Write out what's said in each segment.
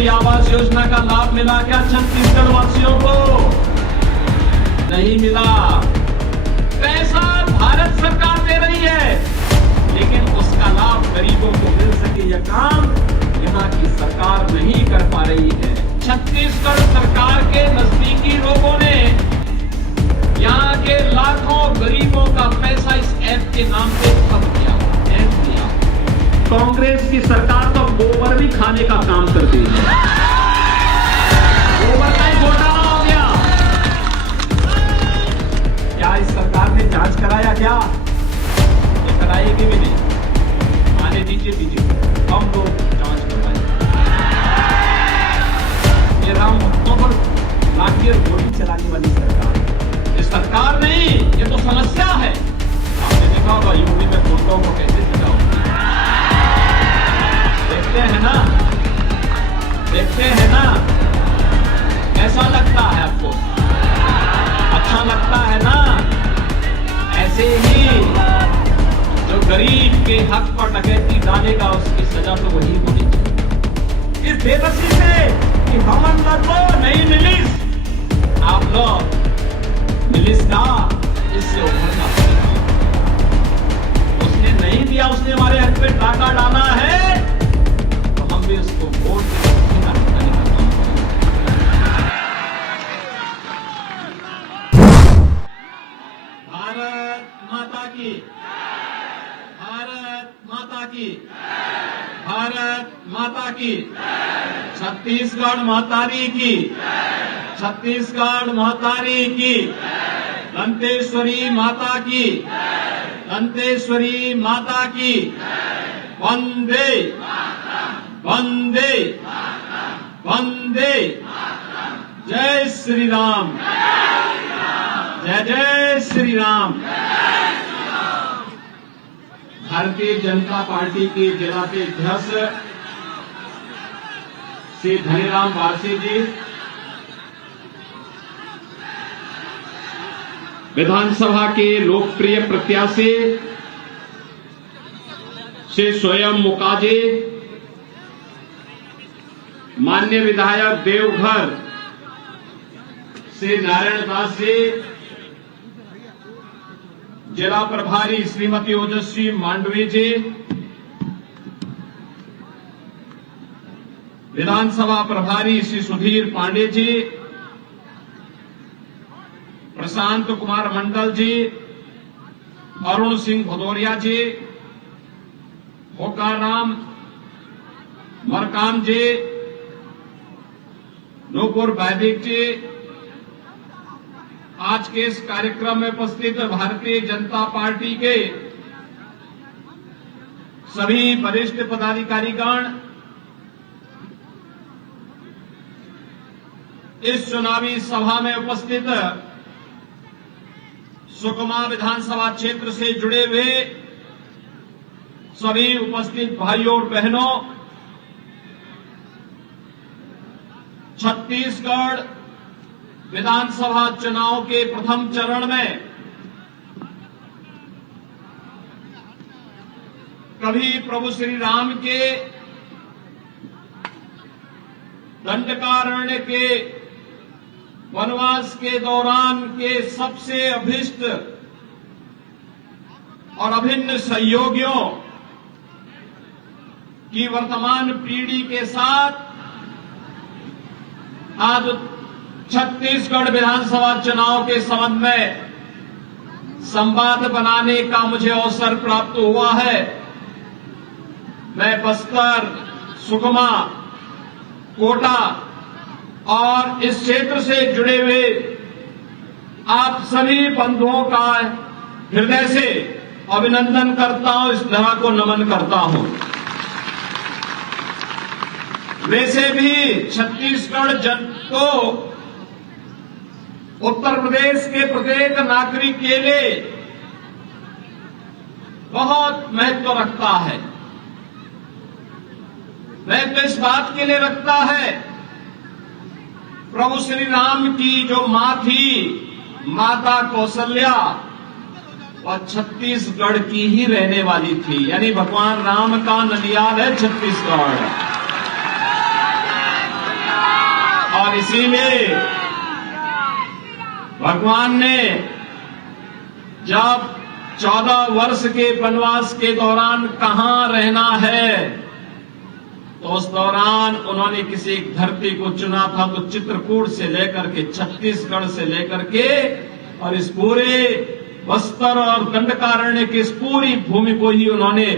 प्रधानमंत्री आवास योजना का लाभ मिला क्या छत्तीसगढ़ वासियों को? नहीं मिला। पैसा भारत सरकार दे रही है, लेकिन उसका लाभ गरीबों को मिल सके यह काम यहाँ की सरकार नहीं कर पा रही है। छत्तीसगढ़ सरकार के नजदीकी लोगों ने यहाँ के लाखों गरीबों का पैसा इस ऐप के नाम पे ठप किया। कांग्रेस की सरकार तो गोबर भी खाने का काम करती है। गोबर का ही घोटाला हो गया। क्या इस सरकार ने जांच कराया क्या? ये कराएगी भी नहीं। आने दीजिए, हम लोग जांच करवाएंगे। ये राम भक्तों पर लाठी और गोली चलाने वाली सरकार, ये सरकार नहीं, ये तो समस्या है। आपने देखा होगा यूपी में गुंडों को कैसे सजा होती है। देखते हैं ना, कैसा लगता है आपको? अच्छा लगता है ना? ऐसे ही जो गरीब के हक पर डकैती डालेगा उसकी सजा तो वही होनी चाहिए। इस बेबसी से कि हम अंदर को नहीं मिलिस, आप लोग मिलिस का इससे उभरना पड़ेगा। उसने नहीं दिया, उसने हमारे हक पे डाका डाला है, उसको वोट देने का काम भारत माता की, भारत माता की, भारत माता की, छत्तीसगढ़ महतारी की, छत्तीसगढ़ महतारी की, दंतेश्वरी माता की, दंतेश्वरी माता की। वंदे वंदे वंदे। जय श्री राम, जय जय श्री राम। भारतीय जनता पार्टी के जिला के अध्यक्ष श्री धनीराम वारसी जी, विधानसभा के लोकप्रिय प्रत्याशी श्री स्वयं मुकाजे, माननीय विधायक देवघर श्री नारायण दास जी, जिला प्रभारी श्रीमती ओजस्वी मांडवी जी, विधानसभा प्रभारी श्री सुधीर पांडे जी, प्रशांत कुमार मंडल जी, अरुण सिंह भदौरिया जी, होकाराम मरकाम जी, नूपुर वैदिक जी, आज के इस कार्यक्रम में उपस्थित भारतीय जनता पार्टी के सभी वरिष्ठ पदाधिकारीगण, इस चुनावी सभा में उपस्थित सुकमा विधानसभा क्षेत्र से जुड़े हुए सभी उपस्थित भाइयों और बहनों, छत्तीसगढ़ विधानसभा चुनाव के प्रथम चरण में कभी प्रभु श्री राम के दंडकारण्य के वनवास के दौरान के सबसे अभिष्ट और अभिन्न सहयोगियों की वर्तमान पीढ़ी के साथ आज छत्तीसगढ़ विधानसभा चुनाव के संबंध में संवाद बनाने का मुझे अवसर प्राप्त हुआ है। मैं बस्तर, सुकमा, कोटा और इस क्षेत्र से जुड़े हुए आप सभी बंधुओं का हृदय से अभिनंदन करता हूं, इस धरा को नमन करता हूं। वैसे भी छत्तीसगढ़ जन को उत्तर प्रदेश के प्रत्येक नागरिक के लिए बहुत महत्व रखता है। महत्व इस बात के लिए रखता है, प्रभु श्री राम की जो मां थी, माता कौशल्या, और छत्तीसगढ़ की ही रहने वाली थी, यानी भगवान राम का ननियाल है छत्तीसगढ़। और इसीलिए भगवान ने जब 14 वर्ष के वनवास के दौरान कहां रहना है, तो उस दौरान उन्होंने किसी एक धरती को चुना था, तो चित्रकूट से लेकर के छत्तीसगढ़ से लेकर के और इस पूरे बस्तर और दंडकारण्य की इस पूरी भूमि को ही उन्होंने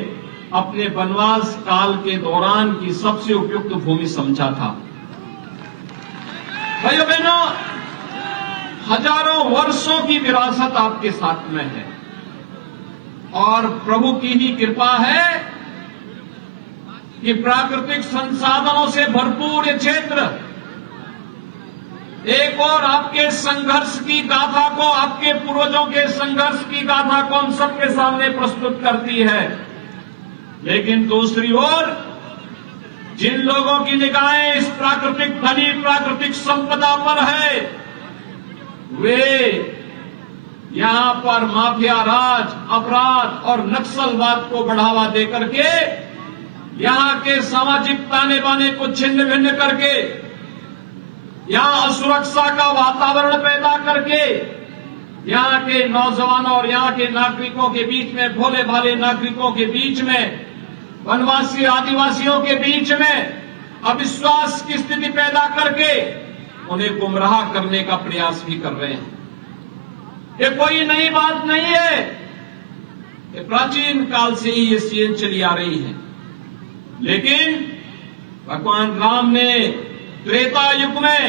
अपने वनवास काल के दौरान की सबसे उपयुक्त भूमि समझा था। भाइयों बहनों, हजारों वर्षों की विरासत आपके साथ में है और प्रभु की ही कृपा है कि प्राकृतिक संसाधनों से भरपूर ये क्षेत्र एक और आपके संघर्ष की गाथा को, आपके पूर्वजों के संघर्ष की गाथा को हम सबके सामने प्रस्तुत करती है। लेकिन दूसरी ओर जिन लोगों की निगाहें इस प्राकृतिक धनी प्राकृतिक संपदा पर है, वे यहां पर माफिया राज, अपराध और नक्सलवाद को बढ़ावा देकर के यहां के सामाजिक ताने बाने को छिन्न भिन्न करके, यहां असुरक्षा का वातावरण पैदा करके यहां के नौजवानों और यहां के नागरिकों के बीच में, भोले भाले नागरिकों के बीच में, वनवासी आदिवासियों के बीच में अविश्वास की स्थिति पैदा करके उन्हें गुमराह करने का प्रयास भी कर रहे हैं। ये कोई नई बात नहीं है, ये प्राचीन काल से ही ये चीजें चली आ रही है। लेकिन भगवान राम ने त्रेता युग में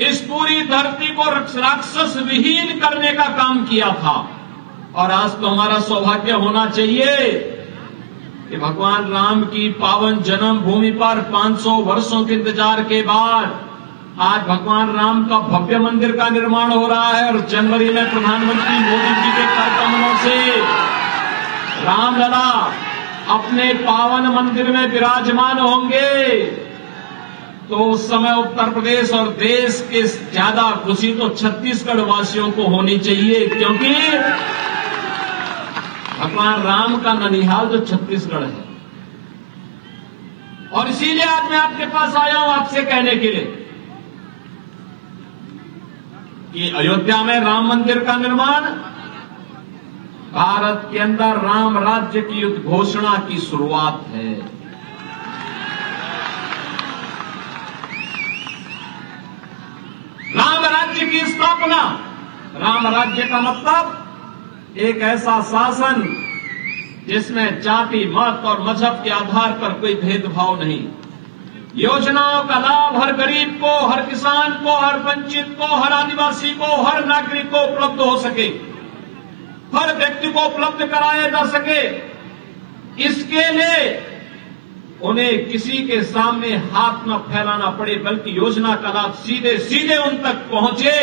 इस पूरी धरती को राक्षस विहीन करने का काम किया था और आज तो हमारा सौभाग्य होना चाहिए कि भगवान राम की पावन जन्म भूमि पर 500 वर्षों के इंतजार के बाद आज भगवान राम का भव्य मंदिर का निर्माण हो रहा है और जनवरी में प्रधानमंत्री मोदी जी के कार्यक्रमों से रामलला अपने पावन मंदिर में विराजमान होंगे। तो उस समय उत्तर प्रदेश और देश के ज्यादा खुशी तो छत्तीसगढ़ वासियों को होनी चाहिए, क्योंकि भगवान राम का ननिहाल जो छत्तीसगढ़ है। और इसीलिए आज मैं आपके पास आया हूं आपसे कहने के लिए कि अयोध्या में राम मंदिर का निर्माण भारत के अंदर राम राज्य की उद्घोषणा की शुरुआत है। राम राज्य की स्थापना, राम राज्य का मतलब एक ऐसा शासन जिसमें जाति, मत और मजहब के आधार पर कोई भेदभाव नहीं। योजनाओं का लाभ हर गरीब को, हर किसान को, हर वंचित को, हर आदिवासी को, हर नागरिक को उपलब्ध हो सके, हर व्यक्ति को उपलब्ध कराया जा सके। इसके लिए उन्हें किसी के सामने हाथ न फैलाना पड़े, बल्कि योजना का लाभ सीधे सीधे उन तक पहुंचे,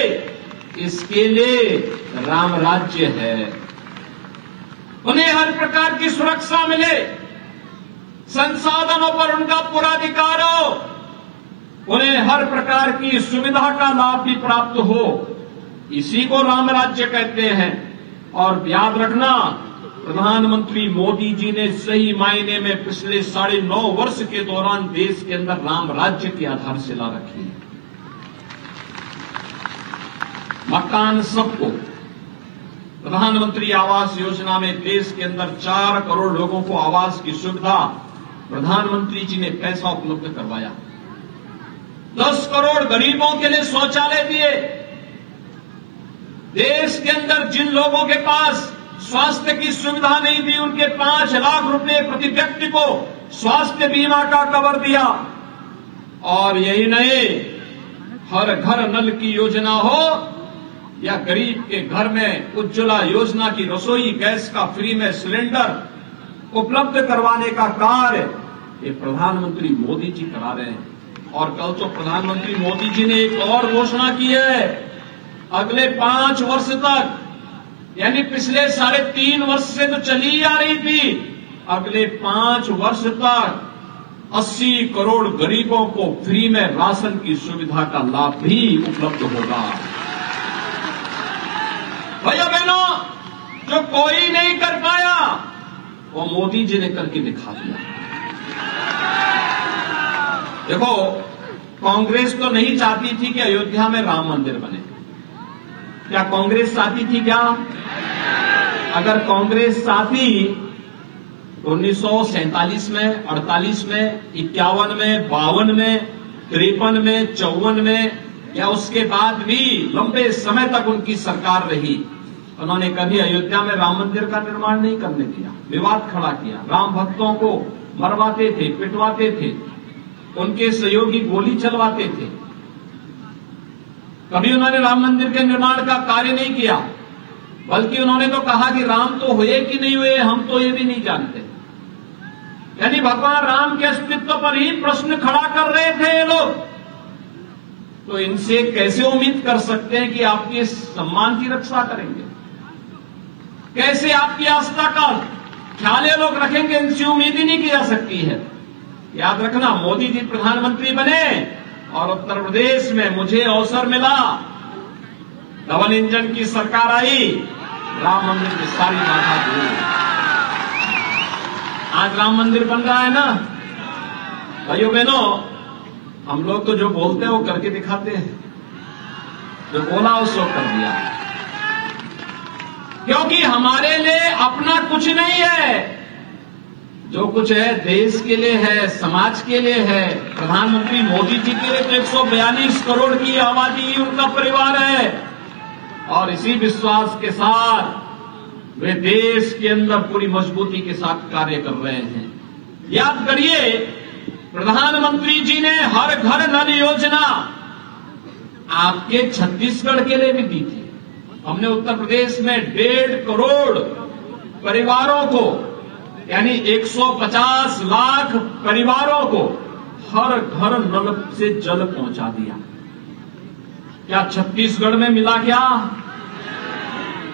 इसके लिए राम राज्य है। उन्हें हर प्रकार की सुरक्षा मिले, संसाधनों पर उनका पूरा अधिकार हो, उन्हें हर प्रकार की सुविधा का लाभ भी प्राप्त हो। इसी को राम राज्य कहते हैं। और याद रखना, प्रधानमंत्री मोदी जी ने सही मायने में पिछले 9.5 वर्ष के दौरान देश के अंदर राम राज्य की आधारशिला रखी है। मकान सबको, प्रधानमंत्री आवास योजना में देश के अंदर 4 करोड़ लोगों को आवास की सुविधा प्रधानमंत्री जी ने पैसा उपलब्ध करवाया। 10 करोड़ गरीबों के लिए शौचालय दिए। देश के अंदर जिन लोगों के पास स्वास्थ्य की सुविधा नहीं थी, उनके 5 लाख रुपए प्रति व्यक्ति को स्वास्थ्य बीमा का कवर दिया। और यही नहीं, हर घर नल की योजना हो या गरीब के घर में उज्ज्वला योजना की रसोई गैस का फ्री में सिलेंडर उपलब्ध करवाने का कार्य ये प्रधानमंत्री मोदी जी करा रहे हैं। और कल तो प्रधानमंत्री मोदी जी ने एक और घोषणा की है, अगले 5 वर्ष तक, यानी पिछले 3.5 वर्ष से तो चली आ रही थी, अगले 5 वर्ष तक 80 करोड़ गरीबों को फ्री में राशन की सुविधा का लाभ भी उपलब्ध होगा। भैया बहनों, जो कोई नहीं कर पाया वो मोदी जी ने करके दिखा दिया। देखो, कांग्रेस तो नहीं चाहती थी कि अयोध्या में राम मंदिर बने। क्या कांग्रेस चाहती थी क्या? अगर कांग्रेस चाहती तो 1947 में, 48 में, 51 में, 52 में, 53 में, 54 में या उसके बाद भी लंबे समय तक उनकी सरकार रही, उन्होंने कभी अयोध्या में राम मंदिर का निर्माण नहीं करने दिया। विवाद खड़ा किया, राम भक्तों को मरवाते थे, पिटवाते थे, उनके सहयोगी गोली चलवाते थे। कभी उन्होंने राम मंदिर के निर्माण का कार्य नहीं किया, बल्कि उन्होंने तो कहा कि राम तो हुए कि नहीं हुए हम तो ये भी नहीं जानते। यानी भगवान राम के अस्तित्व पर ही प्रश्न खड़ा कर रहे थे ये लोग। तो इनसे कैसे उम्मीद कर सकते हैं कि आपके सम्मान की रक्षा करेंगे? कैसे आपकी आस्था का ख्याल ये लोग रखेंगे? इनसे उम्मीद ही नहीं की जा सकती है। याद रखना, मोदी जी प्रधानमंत्री बने और उत्तर प्रदेश में मुझे अवसर मिला, डबल इंजन की सरकार आई, राम मंदिर की सारी बाधा दूर। आज राम मंदिर बन रहा है ना भाइयों बहनों। हम लोग तो जो बोलते हैं वो करके दिखाते हैं, जो बोला उसको कर दिया, क्योंकि हमारे लिए अपना कुछ नहीं है। जो कुछ है देश के लिए है, समाज के लिए है। प्रधानमंत्री मोदी जी के लिए तो 142 करोड़ की आबादी उनका परिवार है, और इसी विश्वास के साथ वे देश के अंदर पूरी मजबूती के साथ कार्य कर रहे हैं। याद करिए, प्रधानमंत्री जी ने हर घर नल योजना आपके छत्तीसगढ़ के लिए भी दी थी। हमने उत्तर प्रदेश में 1.5 करोड़ परिवारों को, यानी 150 लाख परिवारों को हर घर नल से जल पहुंचा दिया। क्या छत्तीसगढ़ में मिला? क्या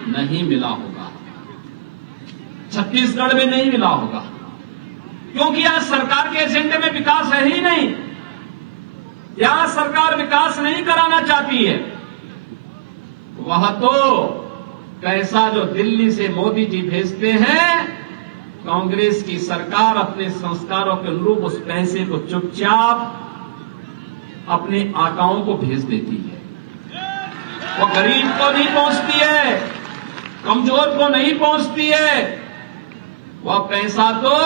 नहीं मिला होगा, छत्तीसगढ़ में नहीं मिला होगा, क्योंकि यहां सरकार के एजेंडे में विकास है ही नहीं। यहां सरकार विकास नहीं कराना चाहती है। वह तो पैसा जो दिल्ली से मोदी जी भेजते हैं, कांग्रेस की सरकार अपने संस्कारों के अनुरूप उस पैसे को चुपचाप अपने आकाओं को भेज देती है। वो गरीब को नहीं पहुंचती है, कमजोर को नहीं पहुंचती है। वह पैसा तो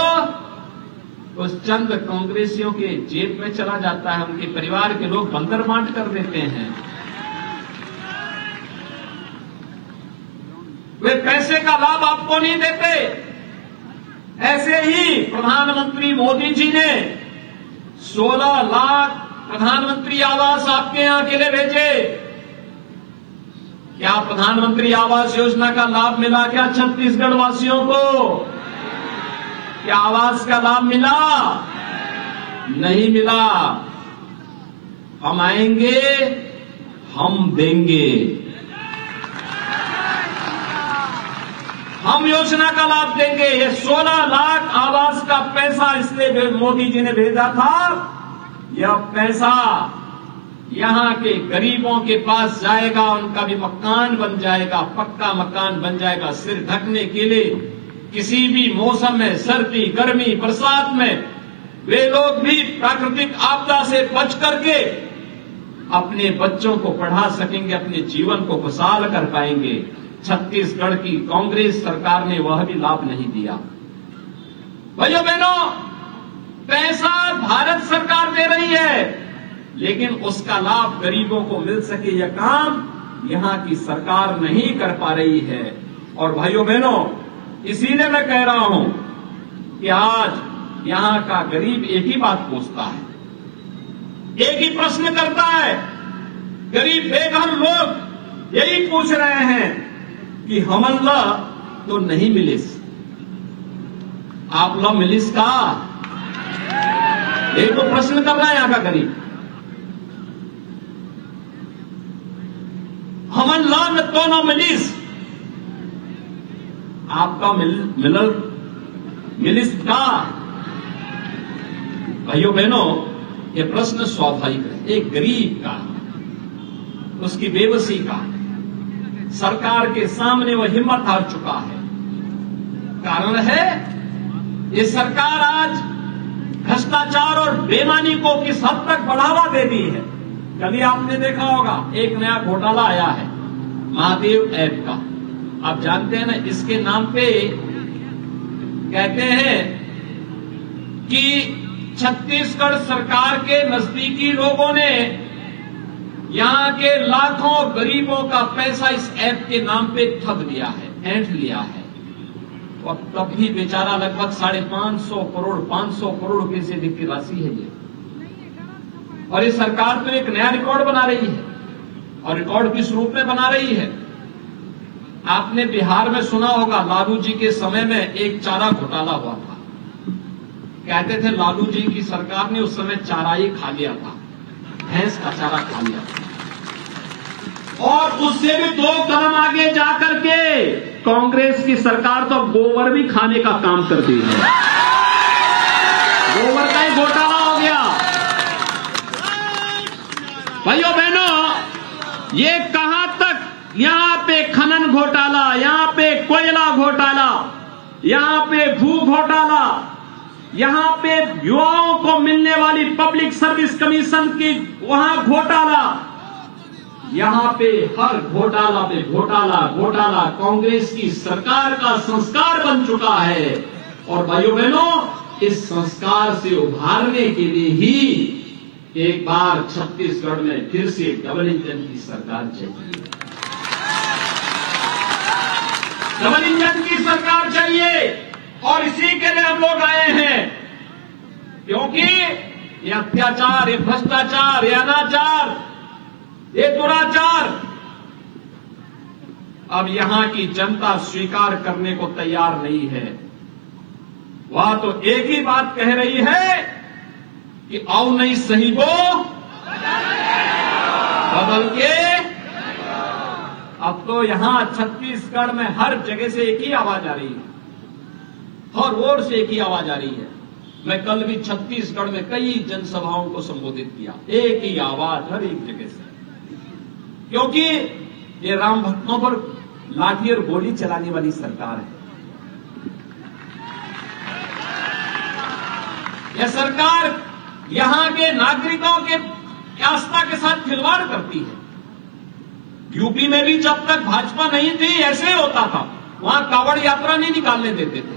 उस चंद कांग्रेसियों के जेब में चला जाता है, उनके परिवार के लोग बंदर बांट कर देते हैं। वे पैसे का लाभ आपको नहीं देते। ऐसे ही प्रधानमंत्री मोदी जी ने 16 लाख प्रधानमंत्री आवास आपके यहां के लिए भेजे। क्या प्रधानमंत्री आवास योजना का लाभ मिला क्या छत्तीसगढ़ वासियों को? क्या आवास का लाभ मिला? नहीं मिला। हम आएंगे, हम देंगे, हम योजना का लाभ देंगे। ये 16 लाख आवास का पैसा इसलिए मोदी जी ने भेजा था, यह पैसा यहां के गरीबों के पास जाएगा, उनका भी मकान बन जाएगा, पक्का मकान बन जाएगा, सिर ढकने के लिए। किसी भी मौसम में, सर्दी, गर्मी, बरसात में वे लोग भी प्राकृतिक आपदा से बच करके अपने बच्चों को पढ़ा सकेंगे, अपने जीवन को खुशहाल कर पाएंगे। छत्तीसगढ़ की कांग्रेस सरकार ने वह भी लाभ नहीं दिया। भाइयों बहनों, पैसा भारत सरकार दे रही है, लेकिन उसका लाभ गरीबों को मिल सके यह काम यहां की सरकार नहीं कर पा रही है। और भाइयों बहनों, इसीलिए मैं कह रहा हूं कि आज यहां का गरीब एक ही बात पूछता है, एक ही प्रश्न करता है। गरीब बेघर लोग यही पूछ रहे हैं कि हमन ला तो नहीं मिलिस, आप ला मिलिस का? एक तो प्रश्न कर रहा है यहां का गरीब। हमन ला न तो न मिलिस, आपका मिलिस का? भाइयों बहनों, यह प्रश्न स्वाभाविक है। एक गरीब का, उसकी बेबसी का, सरकार के सामने वह हिम्मत हार चुका है। कारण है, ये सरकार आज भ्रष्टाचार और बेईमानी को किस हद तक बढ़ावा दे दी है। कभी आपने देखा होगा एक नया घोटाला आया है महादेव ऐप का। आप जानते हैं ना, इसके नाम पे कहते हैं कि छत्तीसगढ़ सरकार के नजदीकी लोगों ने यहां के लाखों गरीबों का पैसा इस ऐप के नाम पे ठग लिया है, ऐंठ लिया है। और तब भी बेचारा लगभग 550 करोड़ 500 करोड़ रुपए से अधिक की राशि है ये। और ये सरकार तो एक नया रिकॉर्ड बना रही है, और रिकॉर्ड किस रूप में बना रही है। आपने बिहार में सुना होगा, लालू जी के समय में एक चारा घोटाला हुआ था। कहते थे लालू जी की सरकार ने उस समय चारा ही खा लिया था, भैंस का चारा खा लिया था। और उससे भी 2 कदम आगे जाकर के कांग्रेस की सरकार तो गोबर भी खाने का काम करती है। गोबर का ही घोटाला हो गया। भाइयों बहनों, ये कहां तक, यहां पे खनन घोटाला, यहां पे कोयला घोटाला, यहां पे भू घोटाला, यहां पे युवाओं को मिलने वाली पब्लिक सर्विस कमीशन की वहां घोटाला, यहां पे हर घोटाला पे घोटाला घोटाला कांग्रेस की सरकार का संस्कार बन चुका है। और भाइयों बहनों, इस संस्कार से उभारने के लिए ही एक बार छत्तीसगढ़ में फिर से डबल इंजन की सरकार चाहिए। डबल इंजन की सरकार चाहिए, और इसी के लिए हम लोग आए हैं, क्योंकि ये अत्याचार, ये भ्रष्टाचार, ये अनाचार, ये दुराचार अब यहां की जनता स्वीकार करने को तैयार नहीं है। वह तो एक ही बात कह रही है कि आओ नहीं सही वो बदल के। अब तो यहां छत्तीसगढ़ में हर जगह से एक ही आवाज आ रही है, हर ओर से एक ही आवाज आ रही है। मैं कल भी छत्तीसगढ़ में कई जनसभाओं को संबोधित किया, एक ही आवाज हर एक जगह से, क्योंकि ये राम भक्तों पर लाठी और गोली चलाने वाली सरकार है। यह सरकार यहां के नागरिकों के आस्था के साथ खिलवाड़ करती है। यूपी में भी जब तक भाजपा नहीं थी ऐसे ही होता था, वहां कावड़ यात्रा नहीं निकालने देते थे,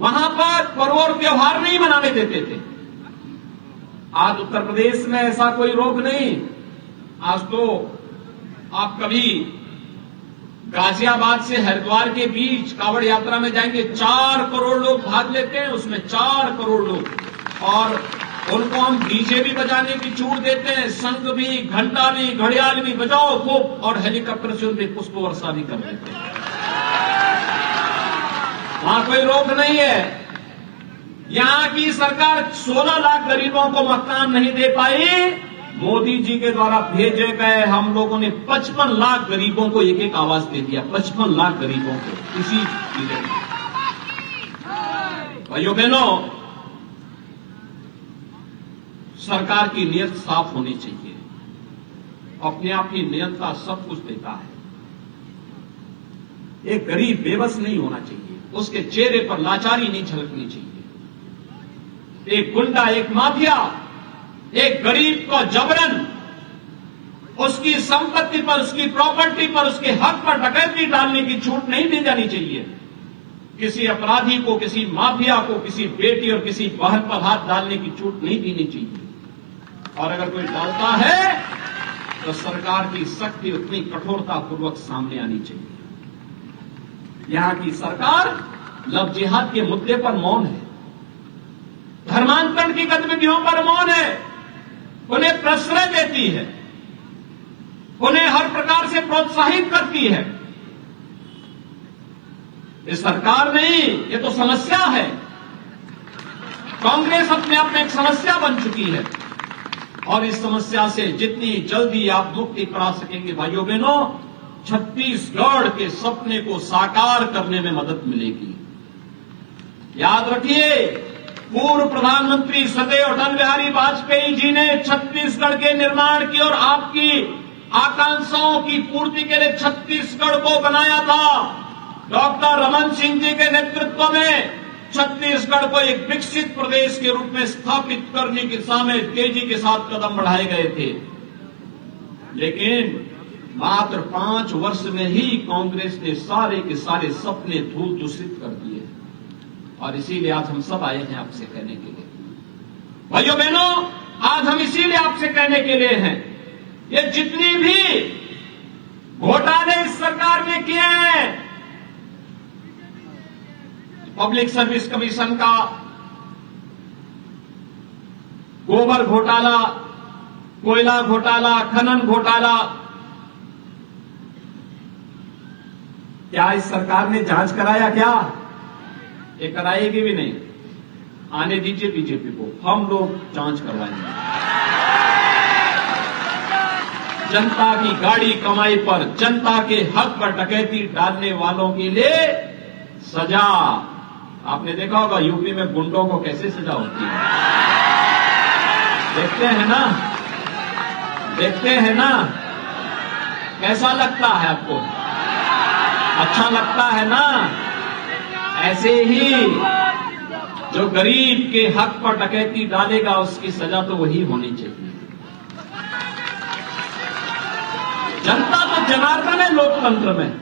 वहां पर पर्व और त्योहार नहीं मनाने देते थे। आज उत्तर प्रदेश में ऐसा कोई रोक नहीं। आज तो आप कभी गाजियाबाद से हरिद्वार के बीच कावड़ यात्रा में जाएंगे, 4 करोड़ लोग भाग लेते हैं, उसमें 4 करोड़ लोग, और उनको हम डीजे भी बजाने की छूट देते हैं, शंख भी, घंटा भी, घड़ियाल भी बजाओ खूब, और हेलीकॉप्टर से उनपे पुष्प वर्षा भी कर देते हैं। वहां कोई रोक नहीं है। यहां की सरकार 16 लाख गरीबों को मकान नहीं दे पाई। मोदी जी के द्वारा भेजे गए हम लोगों ने 55 लाख गरीबों को एक एक आवास दे दिया, 55 लाख गरीबों को इसी जिले में। भाइयों बहनों, सरकार की नीयत साफ होनी चाहिए। अपने आप की नियंत्रण सब कुछ देता है। एक गरीब बेबस नहीं होना चाहिए, उसके चेहरे पर लाचारी नहीं झलकनी चाहिए। एक गुंडा, एक माफिया एक गरीब को जबरन उसकी संपत्ति पर, उसकी प्रॉपर्टी पर, उसके हक पर डकैती डालने की छूट नहीं दी जानी चाहिए। किसी अपराधी को, किसी माफिया को, किसी बेटी और किसी बहन पर हाथ डालने की छूट नहीं देनी चाहिए। और अगर कोई डालता है तो सरकार की सख्ती उतनी कठोरता पूर्वक सामने आनी चाहिए। यहां की सरकार लव जिहाद के मुद्दे पर मौन है, धर्मांतरण की गतिविधियों पर मौन है, उन्हें प्रश्रय देती है, उन्हें हर प्रकार से प्रोत्साहित करती है। ये सरकार नहीं, ये तो समस्या है। कांग्रेस अपने आप में एक समस्या बन चुकी है, और इस समस्या से जितनी जल्दी आप मुक्ति पा सकेंगे भाइयों बहनों, छत्तीसगढ़ के सपने को साकार करने में मदद मिलेगी। याद रखिए, पूर्व प्रधानमंत्री सदैव अटल बिहारी वाजपेयी जी ने छत्तीसगढ़ के निर्माण की और आपकी आकांक्षाओं की पूर्ति के लिए छत्तीसगढ़ को बनाया था। डॉक्टर रमन सिंह जी के नेतृत्व में छत्तीसगढ़ को एक विकसित प्रदेश के रूप में स्थापित करने की दिशा में तेजी के साथ कदम बढ़ाए गए थे। लेकिन मात्र 5 वर्ष में ही कांग्रेस ने सारे के सारे सपने धूल दूषित कर दिए। और इसीलिए आज हम सब आए हैं आपसे कहने के लिए, भाइयों बहनों, आज हम इसीलिए आपसे कहने के लिए हैं, ये जितनी भी घोटाले इस सरकार ने किए हैं, पब्लिक सर्विस कमीशन का गोबर घोटाला, कोयला घोटाला, खनन घोटाला, क्या इस सरकार ने जांच कराया? क्या ये कराएगी भी नहीं। आने दीजिए बीजेपी को, हम लोग जांच करवाएंगे। जनता की गाड़ी कमाई पर, जनता के हक पर डकैती डालने वालों के लिए सजा। आपने देखा होगा यूपी में गुंडों को कैसे सजा होती है, देखते हैं ना, देखते हैं ना। कैसा लगता है आपको? अच्छा लगता है ना? ऐसे ही जो गरीब के हक पर डकैती डालेगा उसकी सजा तो वही होनी चाहिए। जनता तो जनार्दन है लोकतंत्र में,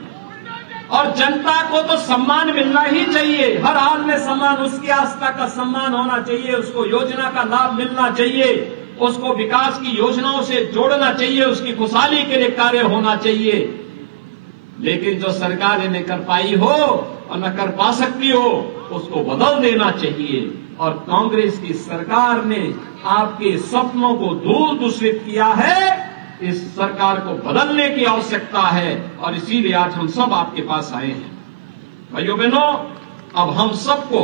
और जनता को तो सम्मान मिलना ही चाहिए। हर हाल में सम्मान, उसकी आस्था का सम्मान होना चाहिए, उसको योजना का लाभ मिलना चाहिए, उसको विकास की योजनाओं से जोड़ना चाहिए, उसकी खुशहाली के लिए कार्य होना चाहिए। लेकिन जो सरकार ये न कर पाई हो और न कर पा सकती हो, उसको बदल देना चाहिए। और कांग्रेस की सरकार ने आपके सपनों को धूल दूषित किया है। इस सरकार को बदलने की आवश्यकता है, और इसीलिए आज हम सब आपके पास आए हैं। भाइयों बहनों, अब हम सबको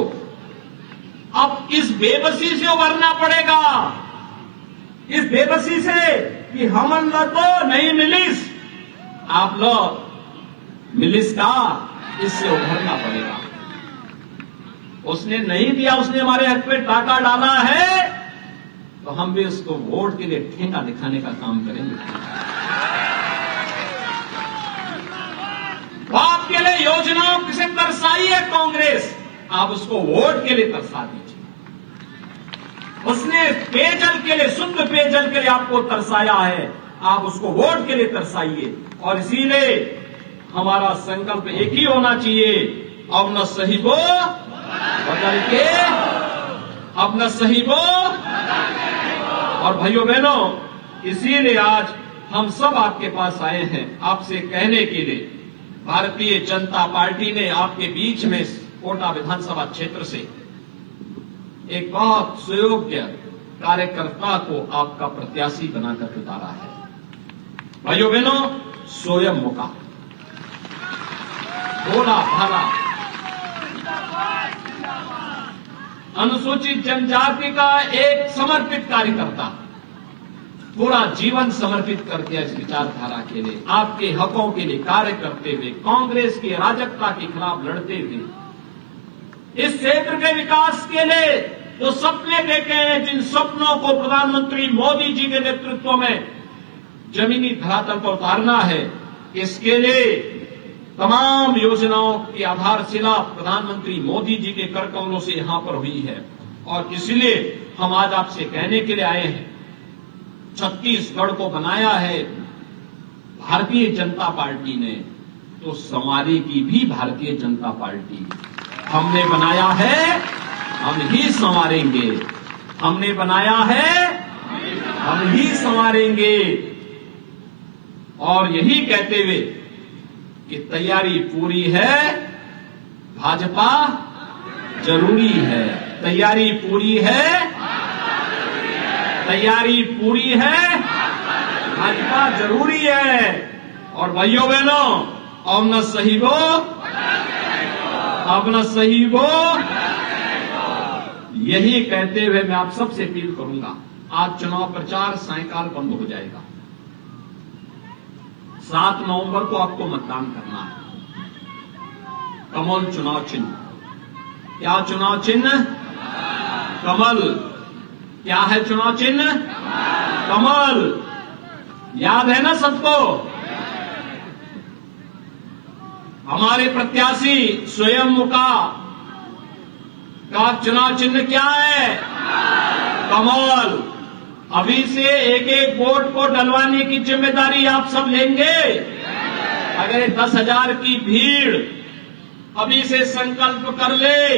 अब इस बेबसी से उबरना पड़ेगा, इस बेबसी से कि हमन लो तो नहीं मिलिस, आप लोग मिलिस का, इससे उभरना पड़ेगा। उसने नहीं दिया, उसने हमारे हक पे टाका डाला है, तो हम भी उसको वोट के लिए ठेंगा दिखाने का काम करेंगे। बाप के लिए योजनाओं किसे तरसाई है कांग्रेस, आप उसको वोट के लिए तरसा दीजिए। उसने पेयजल के लिए, शुद्ध पेयजल के लिए आपको तरसाया है, आप उसको वोट के लिए तरसाइए। और इसीलिए हमारा संकल्प एक ही होना चाहिए, अब न सही वो बदल के, अब न सही वो। और भाइयों बहनों, इसीलिए आज हम सब आपके पास आए हैं आपसे कहने के लिए, भारतीय जनता पार्टी ने आपके बीच में कोटा विधानसभा क्षेत्र से एक बहुत सुयोग्य कार्यकर्ता को आपका प्रत्याशी बनाकर उतारा है। भाइयों बहनों, स्वयं मौका, भोला भाला, अनुसूचित जनजाति का एक समर्पित कार्यकर्ता, पूरा जीवन समर्पित कर दिया इस विचारधारा के लिए, आपके हकों के लिए कार्य करते हुए, कांग्रेस की अराजकता के खिलाफ लड़ते हुए, इस क्षेत्र के विकास के लिए जो सपने देखे हैं, जिन सपनों को प्रधानमंत्री मोदी जी के नेतृत्व में जमीनी धरातल पर उतारना है, इसके लिए तमाम योजनाओं की आधारशिला प्रधानमंत्री मोदी जी के कर कमलों से यहां पर हुई है। और इसलिए हम आज आपसे कहने के लिए आए हैं, छत्तीसगढ़ को बनाया है भारतीय जनता पार्टी ने, तो संवारेगी भी भारतीय जनता पार्टी। हमने बनाया है, हम ही संवारेंगे। हमने बनाया है, हम ही संवारेंगे। और यही कहते हुए कि तैयारी पूरी है, भाजपा जरूरी है। तैयारी पूरी है, तैयारी पूरी है, भाजपा जरूरी है। और भाइयों बहनों, अब न सही वो, अब न सही वो, यही कहते हुए मैं आप सबसे अपील करूंगा, आज चुनाव प्रचार सायंकाल बंद हो जाएगा। 7 नवंबर को आपको मतदान करना है। कमल चुनाव चिन्ह, क्या चुनाव चिन्ह? कमल। क्या है चुनाव चिन्ह? कमल। याद है ना सबको? हमारे प्रत्याशी स्वयं मुका का चुनाव चिन्ह क्या है? कमल। अभी से एक एक वोट को डलवाने की जिम्मेदारी आप सब लेंगे। अगर 10,000 की भीड़ अभी से संकल्प कर ले